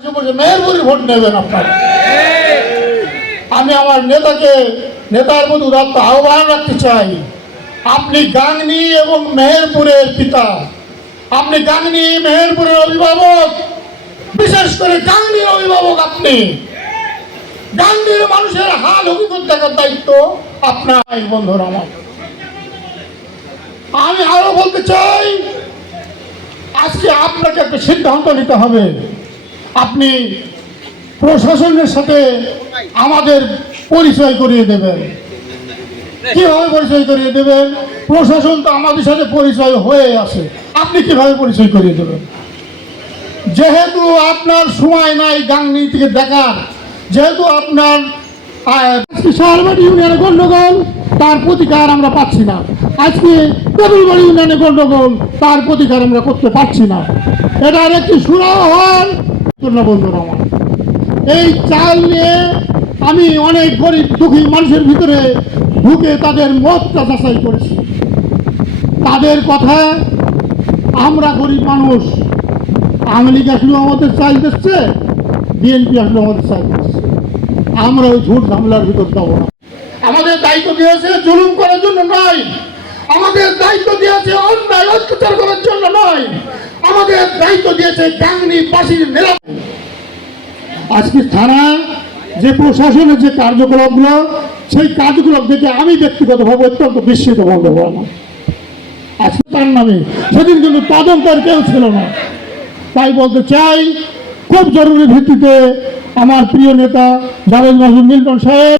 মেহেরপুরে vote নেবেন আপনারা। আমি আমার নেতার প্রতি উদাত্ত আহ্বান রাখতে চাই। আপনি গাংনী এবং মেহেরপুরের পিতা, আপনি গাংনী মেহেরপুরের অভিভাবক, বিশেষ করে গাংনীর অভিভাবক। আপনি গাংনীর মানুষের হাল হকিকত দেখার দায়িত্ব আপনার। বন্ধুরা আমার, আমি আরো বলতে চাই, আজকে আপনাকে একটা সিদ্ধান্ত নিতে হবে। আপনি প্রশাসনের সাথে আমাদের পরিচয় করিয়ে দেবেন। কিভাবে পরিচয় করিয়ে দেবেন? প্রশাসন তো আমাদের সাথে পরিচয় হয়ে আছে, আপনি কিভাবে পরিচয় করিয়ে দেবেন? যেহেতু আপনার সময় নাই গাংনী থেকে দেখার, যেহেতু আপনার শাহরবাড়ি ইউনিয়নে গন্ডগোল, তার প্রতিকার আমরা পাচ্ছি না। আজকে কবিরবাড়ি ইউনিয়নে গন্ডগোল, তার প্রতিকার আমরা করতে পারছি না। এটার একটি সুরাহ্বান। বন্ধুরা আমার, এই চাল নিয়ে আমি অনেক গরিব দুঃখী মানুষের ভিতরে ঢুকে তাদের মতটা যাচাই করেছি। তাদের কথা, আমরা গরিব মানুষ, আওয়ামী লীগ আসলেও আমাদের চাল দিচ্ছে, বিএনপি আসলেও আমাদের চাল দিচ্ছে। আমরা ওই ঝুট ঝামেলার ভিতর যাবো না। আমাদের দায়িত্ব দিয়েছে জুলুম করার জন্য নয়, আমাদের দায়িত্ব দিয়েছে অন্যায় অত্যাচার করার জন্য নয়, আমাদের দায়িত্ব দিয়েছে গাংনীবাসীর নিরাপত্তা। আজকে থানা যে প্রশাসনের যে কার্যকলাপগুলো, সেই কার্যকলাপ দেখে আমি ব্যক্তিগতভাবে অত্যন্ত বিস্মিত বন্ধ হলাম। আজকে তার নামে সেদিন কিন্তু তদন্তের কেউ ছিল না। তাই বলতে চাই, খুব জরুরি ভিত্তিতে আমার প্রিয় নেতা জাভেদ মাসুদ মিল্টন সাহেব